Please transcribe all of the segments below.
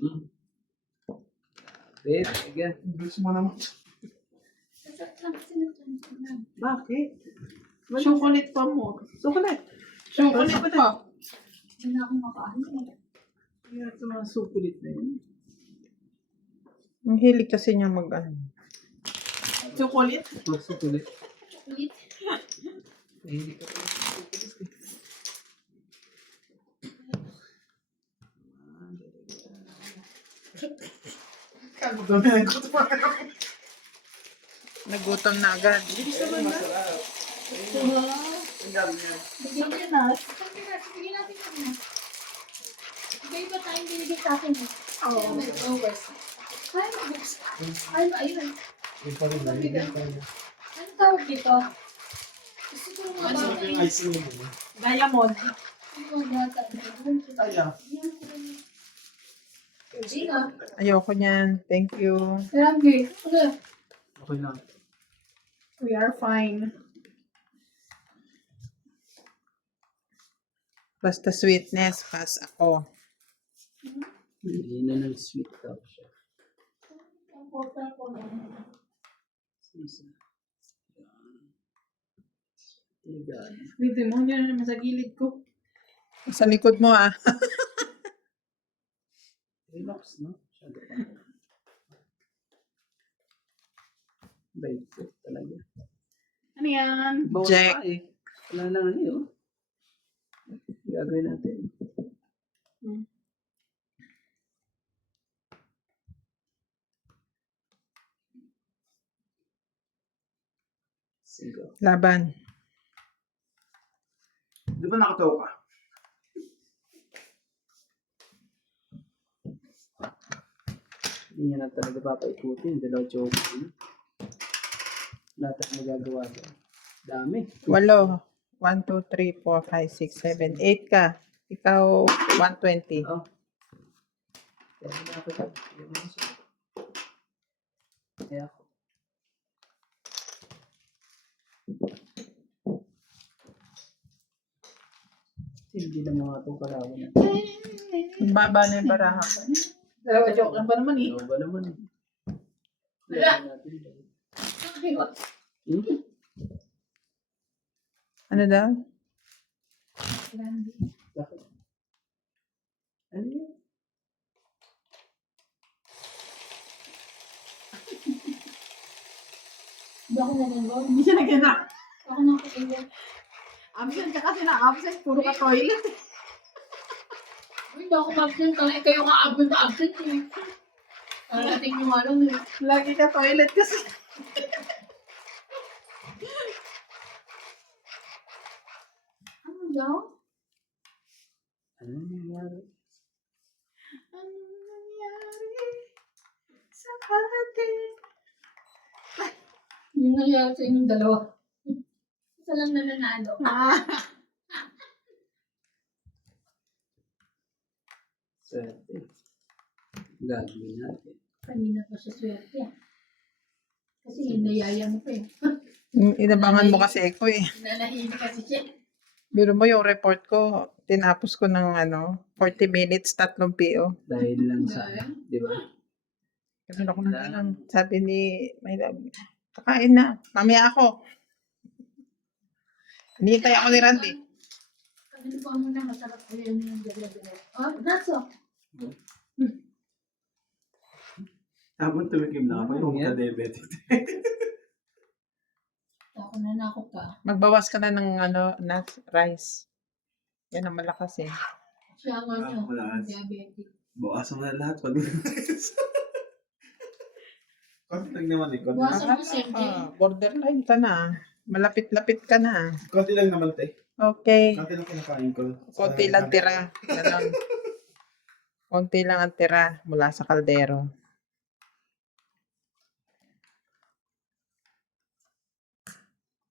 Hmm. Wait, again. Bilis mo naman. Bakit? Chocolate pa mo. Chocolate. Chocolate pa. Hindi na ako makaano. Kaya ito mga sukulit na yun. Ang hilig kasi niya Chocolate? Chocolate. Ulit. Hindi ka pala chocolate. Kagutom na nagutom na. Nagutom na agad. Bigyan niya na. Bigyan natin na. Bigay ba tayong binigay sa akin? Oo. Ay, ayun. Ano tawag dito? Gusto ko mga bagay. Icing mo. Diamond. Ano yata? Ayaw. Gina. Ayoko niyan. Thank you. Marami. Ano? Okay lang. We are fine. Basta sweetness, pass ako. Hindi na ng sweet daw siya. Isa. Yan. Dito mo niya naman sa gilid ko. Sa likod mo Relax, no? Masyado pa. Bait talaga. Ano yan? Bawas Jack. pa eh. Wala lang ano yun. Gagawin natin. Sige. Laban. Di ba nakatawa ka? Hindi niya na talaga papaikutin. Dalaw joke. Lahat ang magagawa doon. Dami. 8. 1, 2, 3, 4, 5, 6, 7, 8 ka. Ikaw, 120. Oh. Kaya na ako ito. Kaya ako. Hindi na mga itong kalawan na. Ang baba na yung baraha ko. Dalawa joke lang pa naman eh. Ano ba naman eh. Lagyan natin dahil. Hmm? Ano daw? Bakit? Ano yun? Hindi ako nalanggaw. Hindi siya nagana. Ako nakakailan. Absent ka kasi na absent. Puro ka toilet. Hindi ako absent. Kayo nga absent eh. Parating yung ano eh. Lagi ka toilet kasi. Ano daw? Ano nangyari? Anong nangyari sa atin? Yung nangyari sa inyong dalawa. Isa lang na nanalo. Swerte. Gagawin natin. Kanina pa siya swerte ah. Kasi hinayaya mo pa eh. Inabangan mo kasi ako eh. Nanahimik kasi siya. Biro mo yung report ko, tinapos ko ng 40 minutes, 3 PO. Dahil lang sa, di ba? Ganun ako na lang. Sabi ni my love, kakain na. Mamaya ako. Hinihintay ako ni Randy. Kanina pa muna masarap ko yun yung gala-gala. Oh, that's all. Habang tumikim na ako yung Yan. ka-diabetic. Ako nanakot ka. Magbawas ka na ng nuts, rice. Yan ang malakas eh. Siya nga niyo. Wala. Diabetic. Bawasan mo na lahat pag konti lang naman eh. Bawasan mo sir Jay. Borderline ka na. Malapit-lapit ka na. Konti lang naman te. Okay. Konti lang kinakain ko. Konti lang tira. Ganon. Konti lang ang tira mula sa kaldero.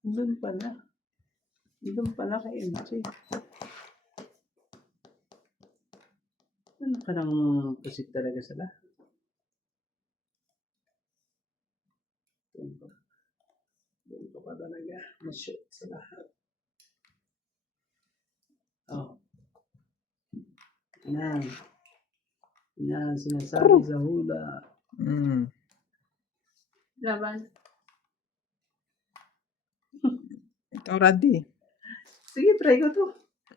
Doon pala. Doon pala kay MC. Ano ka nang pusit talaga sa lahat? Doon ka pa talaga. Mas-shoot sa lahat. Oh. Yan. Yan, sinasabi sa hula. Mm. Laban. Ikaw, Randy. Sige, try ko to.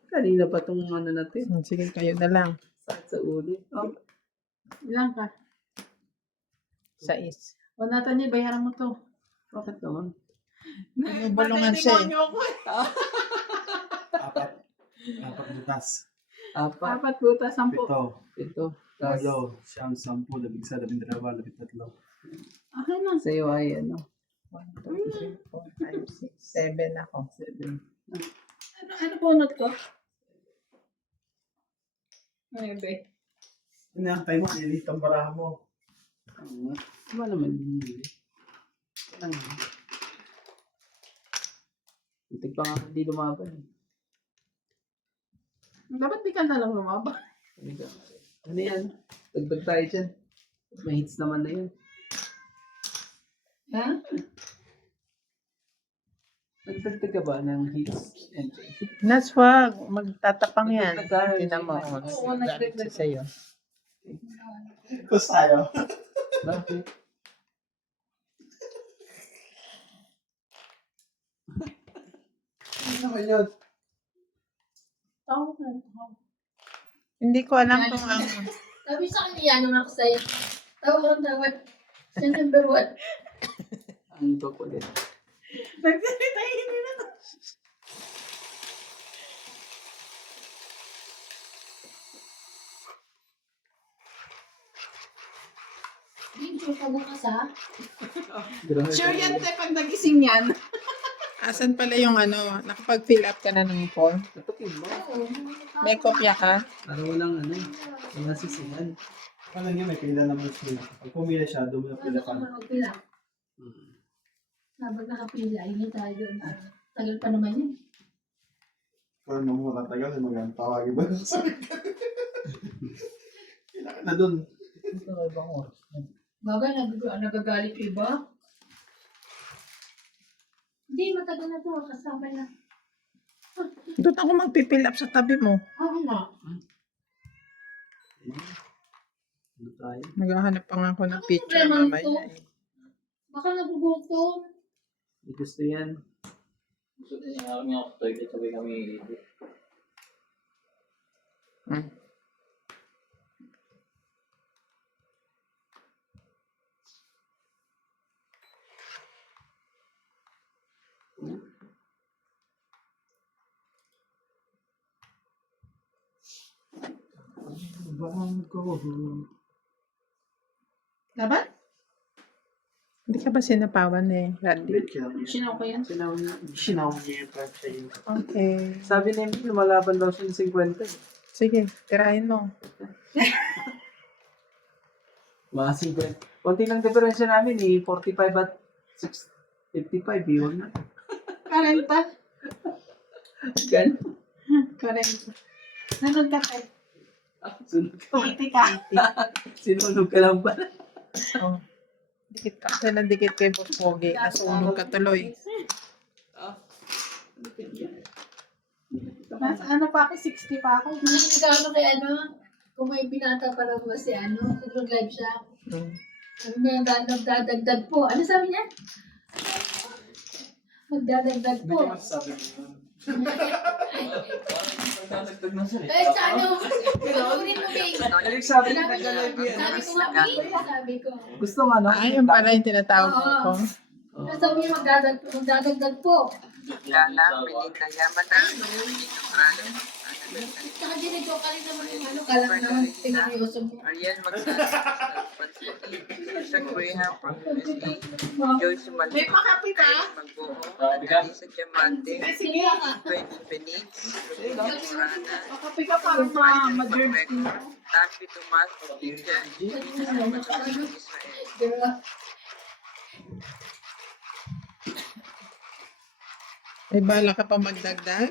Kanina pa tong ano natin. Sige, kayo na lang. Sakit sa ulo. Oh, Ilang ka? 6. O natin niya, bayaran mo to. bakit naman? Binubulungan siya eh. Apat. Apat butas. Apat. Apat butas, 10. Pito. Ito. Tapos, Walo. Siyam, 10, 11, 12, 13. Okay na. sa'yo ay ano? 1, 2, 3, 4, 5, 6, 7 ako. 7. Ano bunot ko? Ay, be. Inaantay mo, ilit ang baraha mo. Diba naman hindi? Ano? Muntik pa nga hindi lumaban. Dapat di ka na lang lumaban. Ano yan? Dagdag tayo dyan. May hits naman na yun. Ha? Nagdagdag ka ba ng hits? Nas, wag. Magtatapang yan. Nagdagdag tayo. Tinan mo. Oo, nagdagdag. Sa'yo. Tapos tayo. Bakit? Ano naman yun? Tawag na. Hindi ko alam kung ang... Sabi sa kanya, ano ako sa'yo. Tawag. Siya number 1. Ang ito po din. Nagsalita hindi na to. Sure ka bukas ha? Sure yan, te, pag nagising yan. Asan pala yung ano? Nakapag-fill up ka na ng form? Natukin mo. Oo. May kopya ka? Para walang ano. Walang sisihan. Ano yun, may pila naman sila. Pag pumila siya, doon na pila Ano ka. ka magpila? Habang nakapila, hindi tayo doon. Tagal pa naman yun. Kung ano mo matatagal, magandang tawagin ba? Kailangan na doon. Ito ay bang oras? Bagay, nagagalit yung iba. Hindi, matagal na to. Kasama na. Doon ako magpipill up sa tabi mo. Oo na. Ano tayo? Maghahanap pa nga ako ng Ano picture problema mamaya nito? eh. Baka nagugutom. May gusto yan. Gusto din niya kami ako toilet sabay kami dito. Hmm. Bago. Laban? Hindi ka ba sinapawan eh, Randy? Sinaw ko yan. Sinaw niya. Sinaw niya yung prime siya yun. Okay. Sabi ni Emily, lumalaban daw siya ng 50. Sige, tirahin mo. Mga 50. Konti lang diferensya namin eh. 45 at 55. Yun na. 40. Gan. 40. Nanood ka, te. Sunog ka. 80 ka. Sinunog ka lang ba? Oh. Dikit ka. Kasi nandikit kay Boss Pogi. Nasunog ka tuloy. Mas ano pa ako, 60 pa ako. Hindi nag-ano kay ano. Kung may binata pa raw ba si ano. Nag-live siya. Hmm. Sabi niya, magdadagdag po. Ano sabi niya? Magdadagdag Hindi po. ka masasabi mo yun. Magdadagdag na sila. Kahit sa ano, panurin mo, Bing. Alex, sabi niya, Sabi nag-live yan. ko nga, Bing. Sabi ko. Gusto nga, no? Ah, yung pala yung tinatawag mo ko. Tapos sabi niya, magdadagdag po. Saka dinito ka rin naman yung ano, kalang naman pinag-iuso mo. Ariel Graham from USA, Joyce Maluma, May pakapi pa? Magbuo, Annalisa Diamante, Sige. Benitz, Rodrigo Morana, Pakapi ka para ma-jerk mo. Taffy Tomas, Israel. Diba? May bala ka pa magdagdag?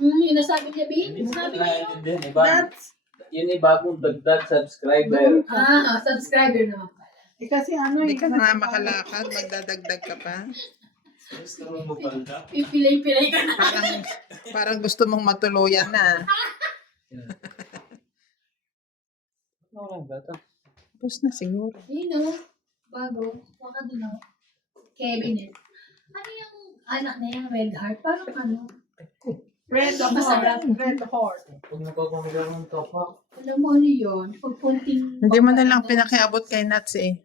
Yung nasabi niya, Bing. Sabi niya yun. Din, iba. Yun ay bagong dagdag subscriber. Subscriber naman pala. Eh kasi ano Hindi eh. ka na nga makalakad. Magdadagdag ka pa. Gusto mo magpalda? Pipilay-pilay ka na. Parang gusto mong matuluyan na. Wala ba ito? Tapos na siguro. Yun o. Bago. Baka din ako. Kevin eh. Ano yung anak na yung Red Heart? Parang ano? Red horse. Red horse. Pag nagpapamagay ng topa. Alam mo ano yun? Pagpunting... Hindi mo na lang pinakiabot kay Nats eh.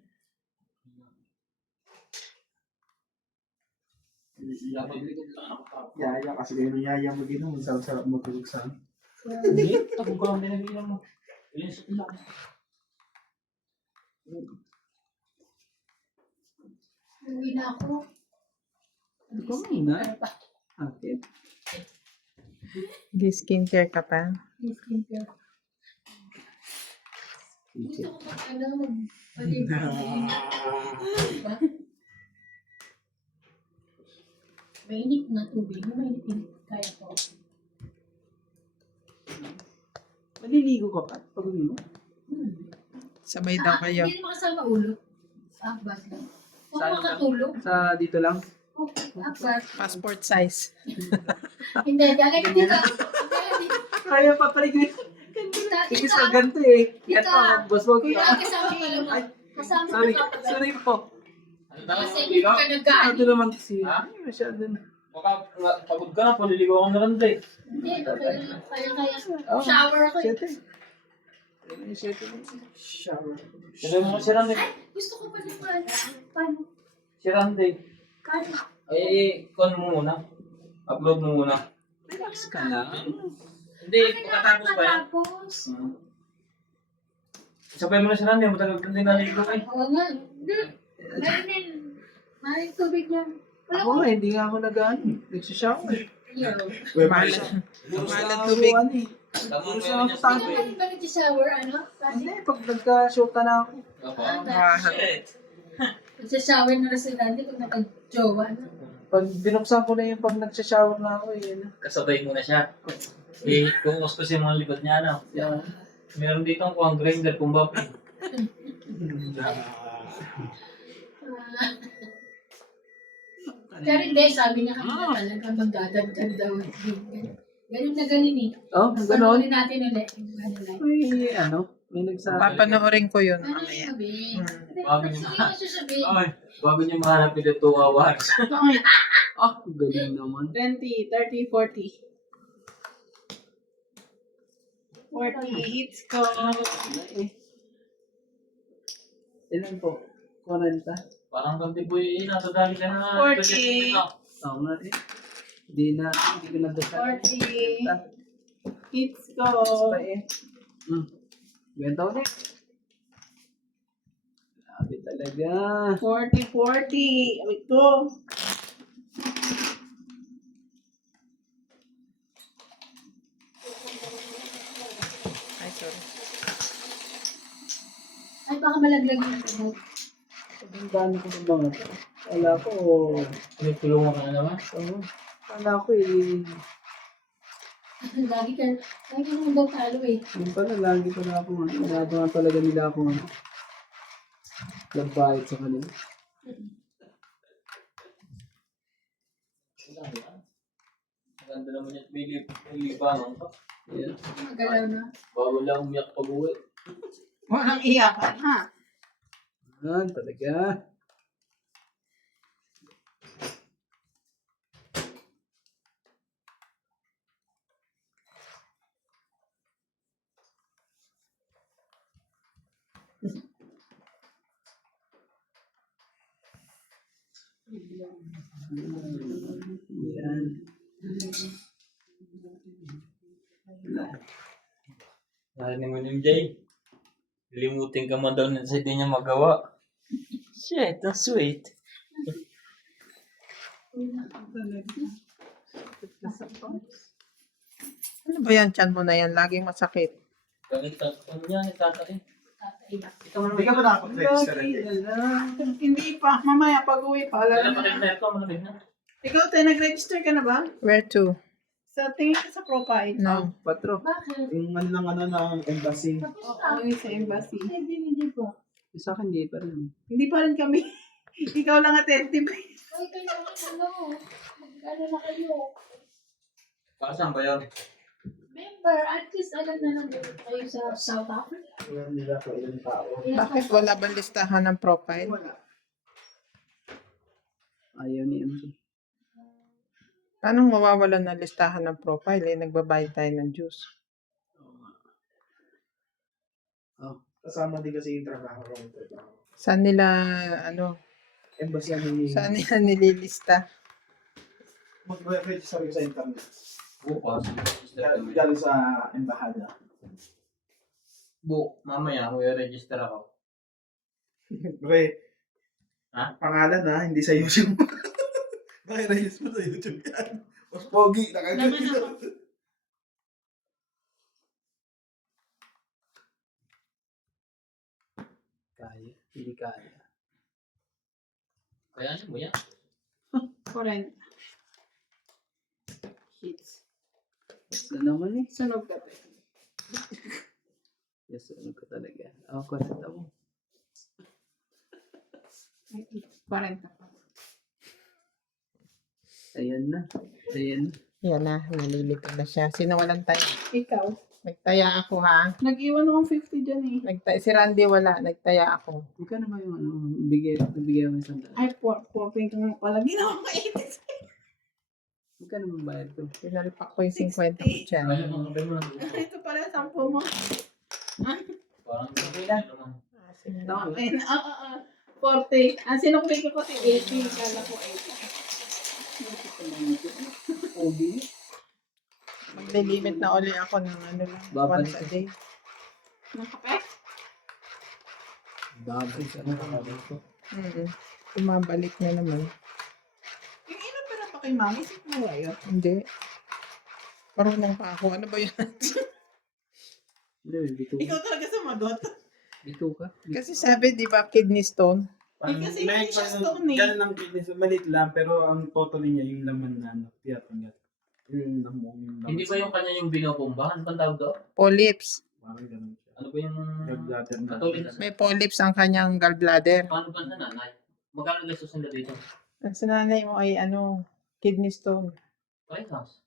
Yaya kasi kayo ng yaya mo ginawa. Ang sarap-sarap mo tulog sa Hindi. Ako ko lang pinagilan mo. Ilan sa lang. Uwi na ako. Ikaw muna. Okay. Skincare ka pa. Skincare. Gusto ko mag ano, mag-palibre. Diba? Mainit na tubig. Mainit din. Kaya ko. Maliligo ka pa pag uwi mo? Sabay daw kayo. Hindi naman kasama ulo. Sa akbas lang. Huwag Saan makatulog. Sa dito lang? Akbas. Passport size. Hindi, gagawin dito. Kaya papaligoy. Sige sa ganito eh. Dito. Ganito, boss wag Kuya, ka. kasama ka lang. Ay, Kasama sorry. ka lang. Sorry po. Ano daw? Kasi hindi ka Masyado nag-gaano. naman kasi. Ha? Masyado na. Baka pagod ka na, paliligo ako na lang din. Hindi, kaya. Oh, Shower ako eh. 7. Shower. Sabi mo si Randy. Gusto ko pa din paano? Si Randy. Paano? Eh, kon mo muna. Upload mo muna. Relax ka lang. Hindi, pagkatapos ba yan? Tapos. Sabay mo na si Randy, matagal ka din naligo eh. Oo nga. Hindi. Meron din. Maraming tubig yan. Wala Ako nga, hindi nga ako nagsishower. Yo. Mahalan. Mahalan tubig. Tama Puro mo sa yun ako Hindi naman ba nag-shower, ano? Kasi Hindi, pag nagka-shoota na ako. nag-shower na rin si Randy pag naka-jowa na. Pag binuksan ko na yung pag nagsha-shower na ako, yun. Kasabay mo na siya. Eh, kung kuskusin mo ang likod niya, ano? Yan. Meron dito ang grinder kung ba. Pero hindi, sabi niya kanina talaga magdadagdag daw. Ganun na ganun eh. Oh, ganon. Panoorin natin ulit. Ano na. May ano, may nagsabi. Papanoorin ko yun Ano mamaya. sabihin? Bago Sige niyo mo sasabihin. Ay, bago niyo mahanap ito 2 hours. Ah, galing naman. 20, 30, 40. 40 hits ko. Eh. Ilan po? 40? Parang kantiboy, natadali ka na. 40. Oo nga eh. Hindi ko nadasal. 40 hits ko. Pa eh. Ganda ulit. Grabe talaga. 40, 40. Alit ko. Ay, sorry. Ay, baka malaglag yung tunog. Ang dami ko ng mga to. Wala ko. Tulungan ka na naman. Oo. Wala ko eh. Lagi naman daw talo eh. Yung pala, lagi pala ako. Nagawa talaga nila ako. Nagbayad sa kanila. Maganda naman yung libangan ka. Yeah. Magalaw na. Bago lang umiyak pag-uwi. Walang iyakan, ha? Talaga. Yan. Narinig mo yung Jay. Limutin ka man daw na sa hindi niya magawa. Shit, ang sweet. Ano ba yan? Tiyan mo na yan. Laging masakit. Bakit ano yan, nagtatakin? Tataiyak. Hindi ka ba nakapag-register? Hindi pa. Mamaya pag-uwi pa. Wala Alam pa rin na. na ito, malamig na. Ikaw, te, nag-register ka na ba? Where to? Sa tingin ka sa profile. No. Patro. Bakit? Yung ano ng embassy. Tapos Oo, yung sa embassy. Hindi po. Sa akin, hindi pa rin. Hindi pa rin kami. Ikaw lang attentive. Uy, kayo ano? Mag-ano na kayo? Para saan ba yan? Member, at least alam na nandito kayo sa South Africa. Alam nila kung ilang tao. Bakit wala bang listahan ng profile? Ayaw ni MJ. Paano mawawalan ng listahan ng profile? Nagbabayad tayo ng juice. Kasama din kasi yung trabaho ko. Saan nila, Embassy ang hindi. saan nila nililista? Mag-register ka sa internet. Bukas. Galing sa embahada. Mamaya, register ako. Pre, Ha? pangalan na, hindi sa YouTube. Naka-register mo sa YouTube yan. Mas pogi, Naman ako. nakaganito. Kaya. Hindi kaya. Kaya ano mo yan? 40. Hits. Yes na naman eh. Sunog ka pa. Yes, ano ka talaga. Ako, kwenta mo. 40 pa. Ayan na. Ayan. Yan na, nalilito na siya. Sinawalan tayo. Ikaw. Nagtaya ako ha. Nag-iwan akong 50 dyan eh. Si Randy wala, nagtaya ako. Magkano ba yung ano? Bigay mo isang daan. Ay, 4 nga pala. Ginawa ko 80. Magkano mo bayad ko? Pinalpak ko yung 50 ko dyan. Kaya mo, sabi mo na. Ito pala, 10 mo. Parang sabi na naman. Sige. Tama ba? Ay, 40. Sinukli ko kasi 80. Kala ko 80. Pogi. Maglilimit na uli ako ng Babalik once a day. Ng kape? Babalik ka na. Tumabalik na naman. Yung ilan pera pa kay mami? Sino ba yun? Hindi. Marunong pa ako. Ano ba yun? Hindi, bito ka. Ikaw talaga sumagot. Bito ka. Kasi sabi, di ba, kidney stone? Kasi hindi siya stone eh. Ganun ang kidney. Maliit lang, pero ang total niya yung laman na tiyatanggal. Yung laman. Hindi ba yung kanya yung binopomba? Ano bang tawag doon? Polyps. Parang ganun siya. Ano ba yung... Gallbladder na. Katulad na May polyps ang kanyang gallbladder. Paano ba sa nanay? Magkano gastos nila dito? Ang sa nanay mo ay kidney stone. Parehas.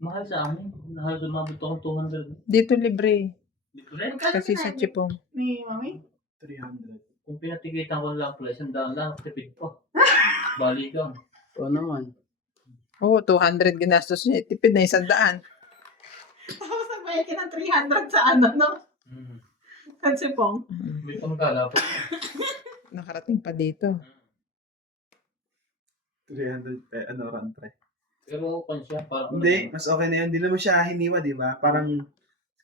Mahal sa amin. Mahal sumabot akong 200. Dito libre. Dito rin. Kasi sa Chipong. Ni mami? 300. Kung pinatikitan ko lang pala, 100 lang, tipid pa. Balikan. Oo naman. Oo, 200 ginastos niya. Tipid na 100. Tapos nagbayad ka ng 300 sa no? Kasi pong. May pangkala pa. Nakarating pa dito. 300, run try. Pero kung siya, parang... Hindi, mas okay na yun. Hindi naman siya hiniwa, di ba? Parang,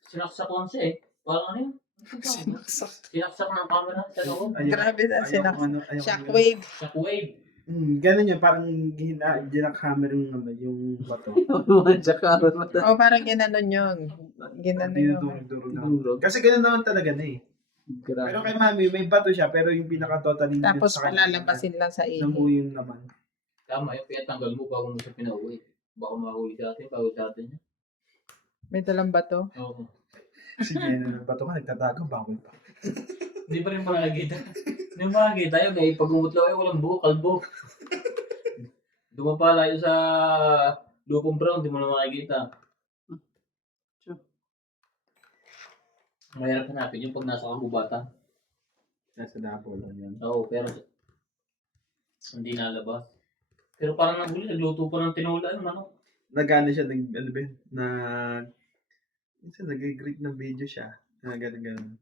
Sinaksak ko siya eh. Parang ano yun? Sinaksak. Sinaksak ng camera sa loob. Grabe na, sinaksak. Shockwave. Shockwave. Shockwave. Ganun yun, parang ginakhammer yung bato. Naman siya ka. O, parang ginanon yun. Ginanon yun. Dinudurog-durog na. Durog. Kasi ganun naman talaga na eh. Pero Grabe. kay mami, may bato siya, pero yung pinaka-totally Tapos sa kanya, palalabasin lang sa namuo ihi. yung laman. Tama yun, kaya tanggal mo bago mo siya pinauwi. Baka mahuli sa atin, bago sa atin yun. May dalang bato. Oo. Sige, bato ka, nagtatago, bawal pa. Hindi pa rin makakita. Hindi makakita yun eh. Pag umutlaw ay walang buhok, kalbo. Dumapala yun sa lupong brown, di mo na makikita. Sure. Mahirap hanapin yung pag nasa kagubatan. Nasa Davao lang yun. Oo, pero hindi nalabas. Pero parang nahuli, nagluto pa ng tinola, yung ano. Nagano siya, ano ba yun? Minsan nag-greet ng video siya. Ganun.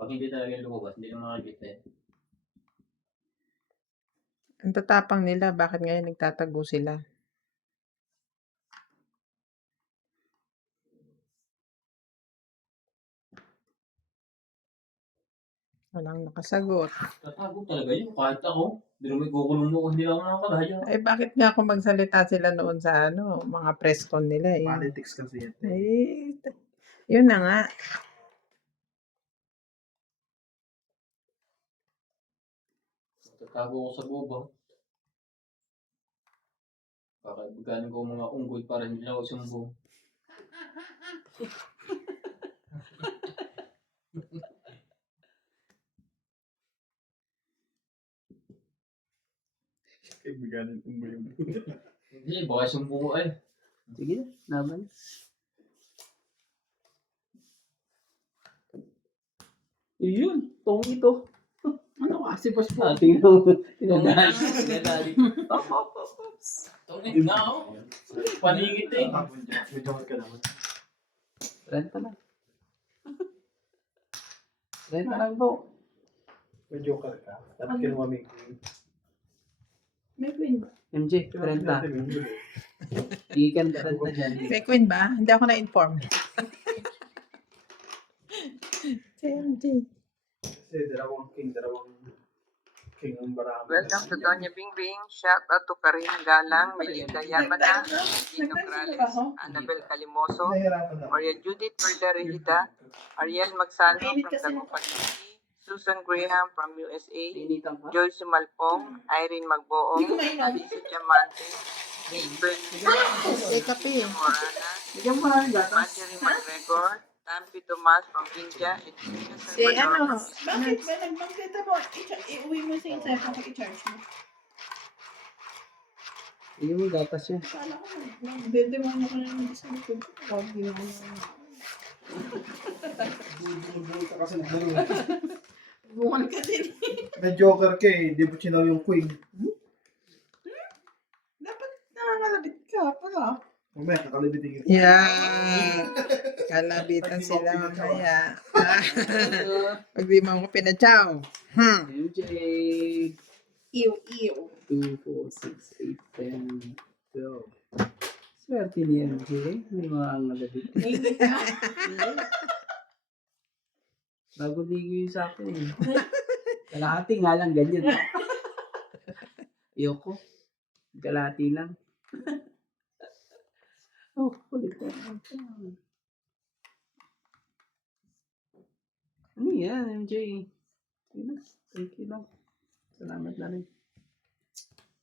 Pag hindi talaga yung lumabas, hindi na makikita eh. Ang tatapang nila, bakit ngayon nagtatago sila? Walang nakasagot. Tatago talaga yun, kahit ako. Hindi naman ikukulong mo kung hindi ako nakakadaya. Ay, bakit nga kung magsalita sila noon sa mga press con nila eh. Politics kasi yan. Eh, yun na nga. Tatago ko sa guba. Kakaibiganin ko mga unggoy para hindi na ako sumbong. Biganin kong yung Hindi, baka sumbuan. Sige na, laban. Yun, tong ito. Ano kasi, boss po? Tingnan mo. Tinadali. Tinadali. Tungit na ako. Paningit eh. Renta lang. Renta lang po. May joker ka. Dapat kinuha may queen. May queen ba? MJ, renta. Ikan renta dyan. May queen ba? Hindi ako na-inform. CMG. Kasi dalawang king ang barama. Welcome to Doña Bingbing. Shout out to Karina Galang, Melinda Yamana, Gino Crales, Annabel Calimoso, Nahirapan ako. Maria Judith Perdarejida, Ariel Magsano Mainit from kasi. Dagupan City, Susan Graham from USA, Initan ka. Joyce Sumalpong, Irene Magboong, Hindi ko mainom. Lisa Diamante, Gilbert Kape. Morana, Bigyan mo maraming gatas. Marjorie McGregor, Tampi Tomas from India, and Gina Si ano, Bakit ba nagbanggit mo? Iuwi mo sa insay ko i-charge mo. Bigyan mo gatas yan. Kala ko, nagdedemonyo ko na naman sa likod. Huwag yun ako. Bumubul ka kasi naglaro. Bungal ka din. May joker ka eh. Di mo sinaw yung queen. Dapat nangangalabit ka pala. Mamaya kakalibitin kita. yeah. Kalabitan sila mamaya. Pag di mo ako pinachaw. MJ. Ew. 2, 4, 6, 8, 10, 12. Swerte ni MJ. May mga angalabit. Bago ligo yun sa akin eh. Kalahati nga lang ganyan. Ayoko. Kalahati lang. Oh, kulit na. Ano yan, MJ? Thank you lang. Salamat na rin.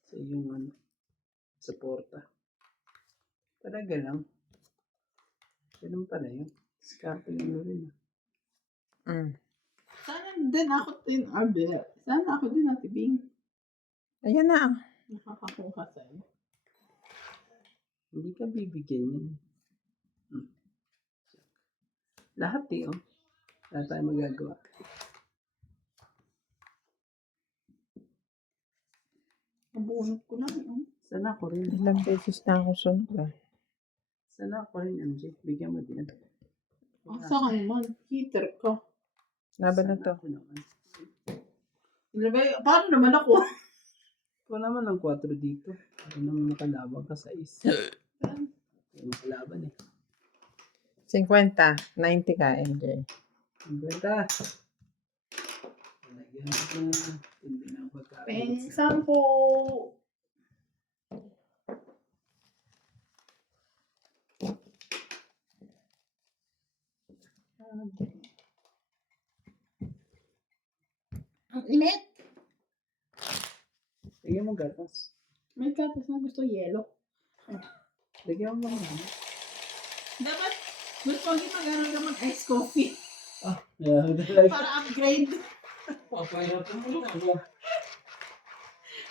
Sa iyong suporta. Talaga lang. Ganun pala yun. Skarte mo rin. Sana din ako din, sana ako din natibing. Ayan na. Nakakakuha sa'yo. Hindi ka bibigyan yan. Lahat eh, oh. Wala tayong magagawa. Nabunot ko lang, Sana ako rin. Ilang beses na ako sunod ah. Sana ako rin, MJ. Bigyan mo din. Asa ka naman, heater ka. Laban na to. Ako naman. Paano naman ako? Ikaw naman ang 4 dito. Ako naman makalaban ka sa isa. Yung makalaban eh. 50. 90 ka, MJ. Ang ganda. Lagyan ko na. Hindi na ang pagkain. Sampo. Ang init. Lagyan mo gatas. May gatas na gusto yellow. Lagyan mo naman. Dapat gusto ko mag-aral ka mag-ice coffee Yeah, para upgrade.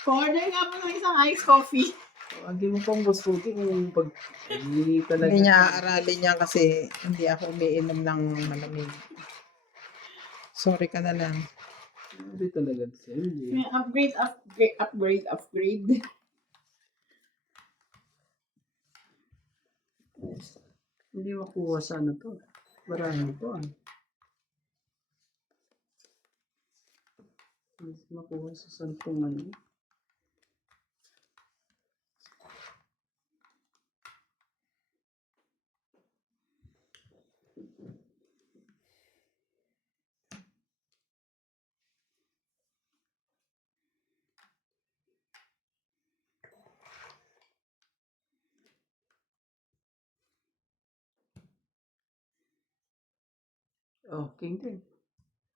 Order nga po ng isang ice coffee. Hindi mo pang boss cooking yung pag... Hindi talaga. Hindi niya aaralin niya kasi hindi ako umiinom ng malamig. Sorry ka na lang. Hindi talaga siya. Hindi. May upgrade. Hindi makuha sa ano to. Marami to ah. Hindi makuha sa santong ano. Oh, King din.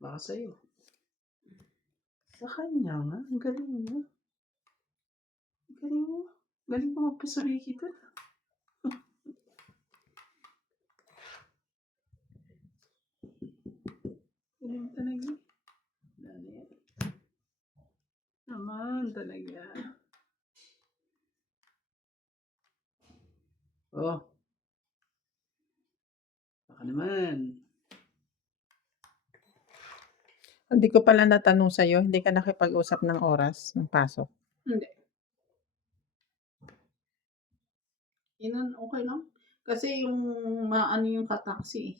Baka sa'yo. Sa kanya nga. Ang galing mo. Ang galing mo. Galing mo magpasuri kita. Galing talaga. Wala na yan. Naman talaga. Oh. Baka naman. Hindi ko pala natanong sa'yo, hindi ka nakipag-usap ng oras ng pasok. Hindi. Yun, okay lang. Kasi yung maano yung kataksi.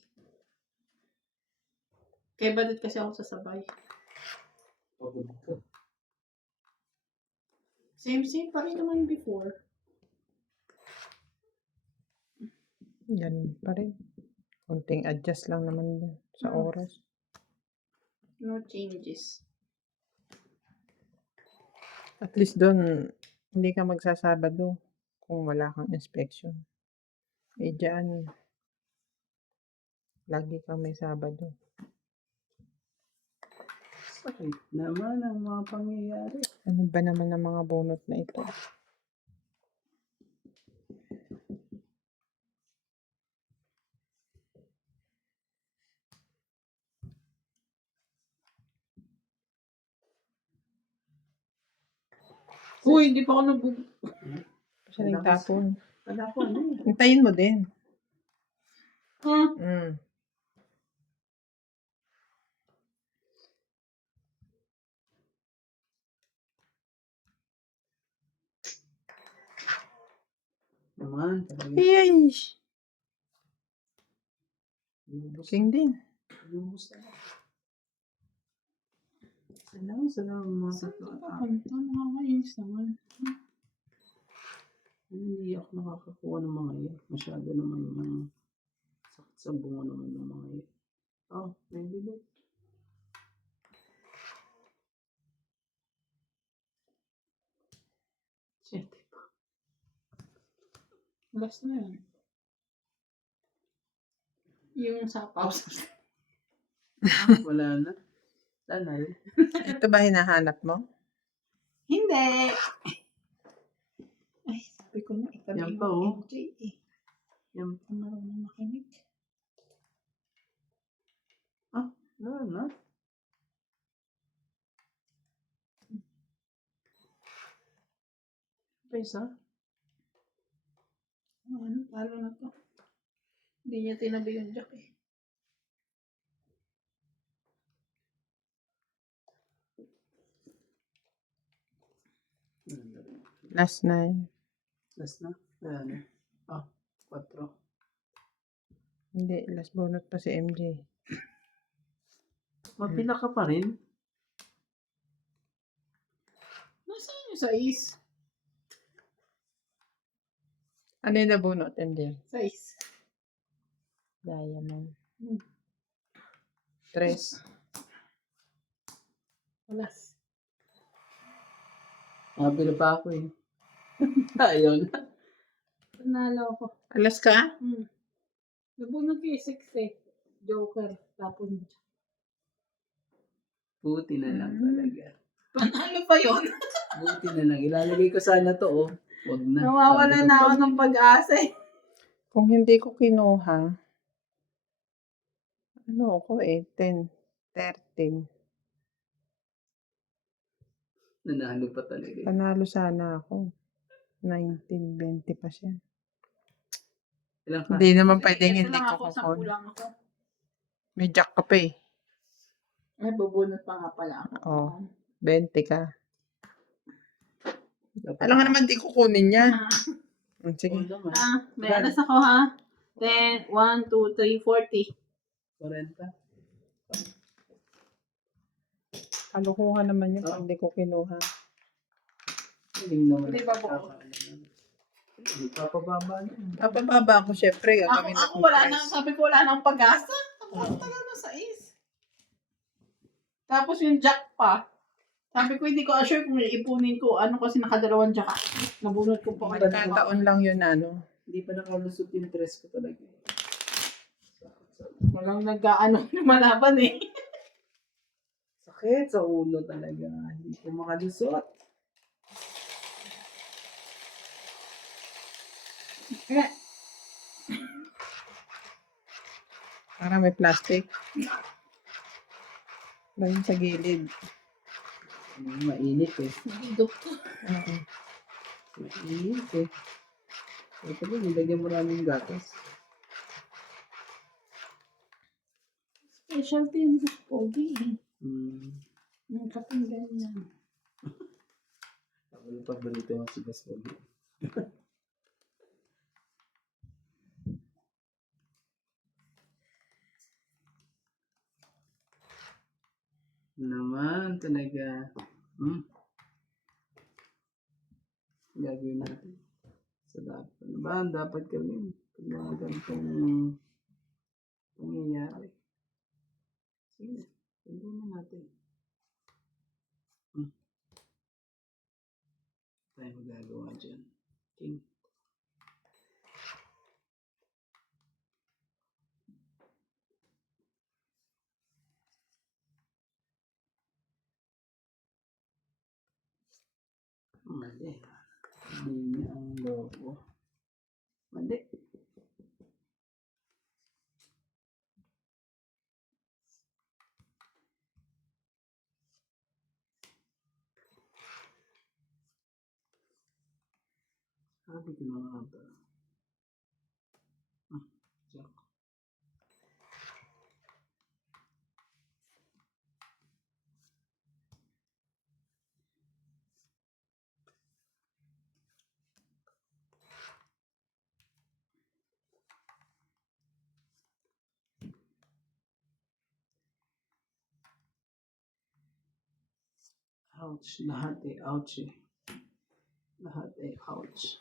Kaya badit kasi ako sasabay. Pagod ka. Same pa rin naman before. Ganun pa rin. Konting adjust lang naman yan sa Mm. oras. No changes. At least doon, hindi ka magsasabado kung wala kang inspection. Eh dyan, lagi kang may Sabado. Sakit naman ang mga pangyayari. Ano ba naman ang mga bunot na ito? Uy, hindi pa ako nabug... Kasi nagtapon. Wala ko ano eh. Hintayin mo din. Hmm. Mm. Naman, talaga. Yay! Lubos. King din. Lubos na. Salamat mga Saan tatlo ka at papunta? Nakakainis naman. Hindi ako nakakakuha ng mga iyan. Masyado naman yung sakit sa bungo naman ng mga iyan. Oh, may bilit. Siyete pa. Last na yun. Yung sapaw. Wala na. Wala na yun. Ito ba hinahanap mo? Hindi! Ay, sabi ko na, ikaw Yan na pa, oh. yung MJ eh. Yan. Ang marunong makinig. Wala na. Pa isa? Ano, talo na to. Hindi niya tinabi yung jack eh. Last na yun. Last na? Wala na. Ah, 4. Hindi, last bunot pa si MJ. Mapila ka pa rin? Nasaan yung sais? Ano yung nabunot, MJ? Sais. Diamond. Hmm. 3. Walas. Mapila pa ako eh. Ayaw na. Panalo ako. Alas ka? Nabunod ko yung 6 eh. Joker. Tapos Buti na lang talaga. panalo pa yun. Buti na lang. Ilalagay ko sana to oh. Wag na. Nawawala Sabi ko na ako pag- ng pag-asa eh. Kung hindi ko kinuha, ano ako 10, 13. Nanalo pa talaga. eh. Panalo sana ako. 19, 20 pa siya. Ilang ka? Hindi naman pwedeng Ito hindi lang ko ako, 10 kukon. lang ako. May jack ka pa eh. Ay, bubunot pa nga pala ako. Oo. 20 ka. Dapat- Alam nga naman di kukunin yan. Ah, Sige. Oo naman. may alas ako ha. 10, 1, 2, 3, 40. 40. Kalukuhan naman yun pag di ko kinuha. Galing naman. Hindi ba buo? Hindi papababa na. Papababa ako syempre. Ako wala na, sabi ko wala nang pag-asa. Ako talaga na sais. Tapos yung jack pa. Sabi ko hindi ko assure kung ipunin ko ano kasi nakadalawang jack. Nabunot ko pa. Magkataon lang yun ano. Hindi pa nakalusot yung dress ko talaga. Walang nag-ano lumalaban eh. Sakit sa ulo talaga. Hindi ko makalusot. Para may plastic. Dahil sa gilid. Mainit eh. Dito. Oo. Mainit eh. Ito din, nilagyan mo maraming gatas. Specialty yun sa pogi. Yung kaping ganyan. Ako yung paborito mo si Gas Pogi. Naman talaga. Gagawin natin. Sa dapat. Ano ba ang dapat gawin? Pag mga ganitong nangyayari. Sige, gawin na natin. Tayo magagawa dyan. King. Mali. Hindi niya ang logo. Mali. Sabi ko na nga ba? Jack. Ouch. Lahat eh. Ouch eh. Lahat eh. Ouch.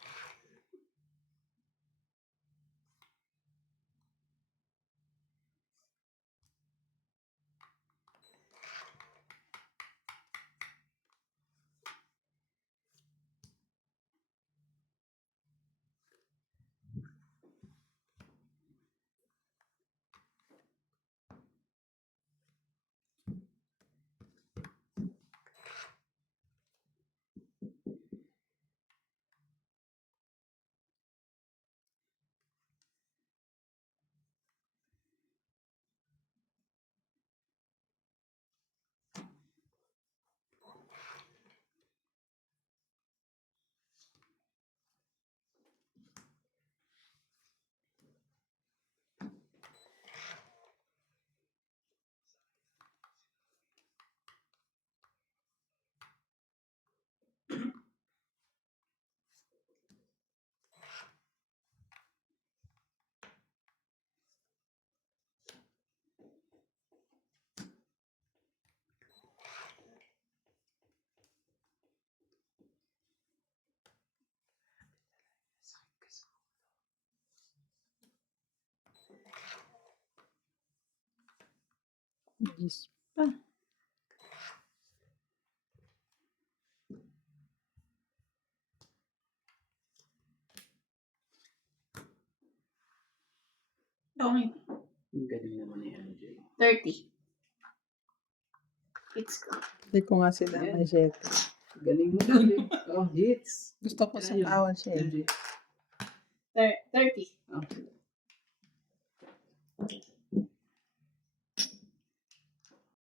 Yes pa. Okay. Ang galing naman ni MJ. 30. Hits ko. Hindi ko nga sila Ayan. may jet. Galing mo MJ. Oh, hits. Gusto ko sa awan siya eh. MJ. 30. Oh.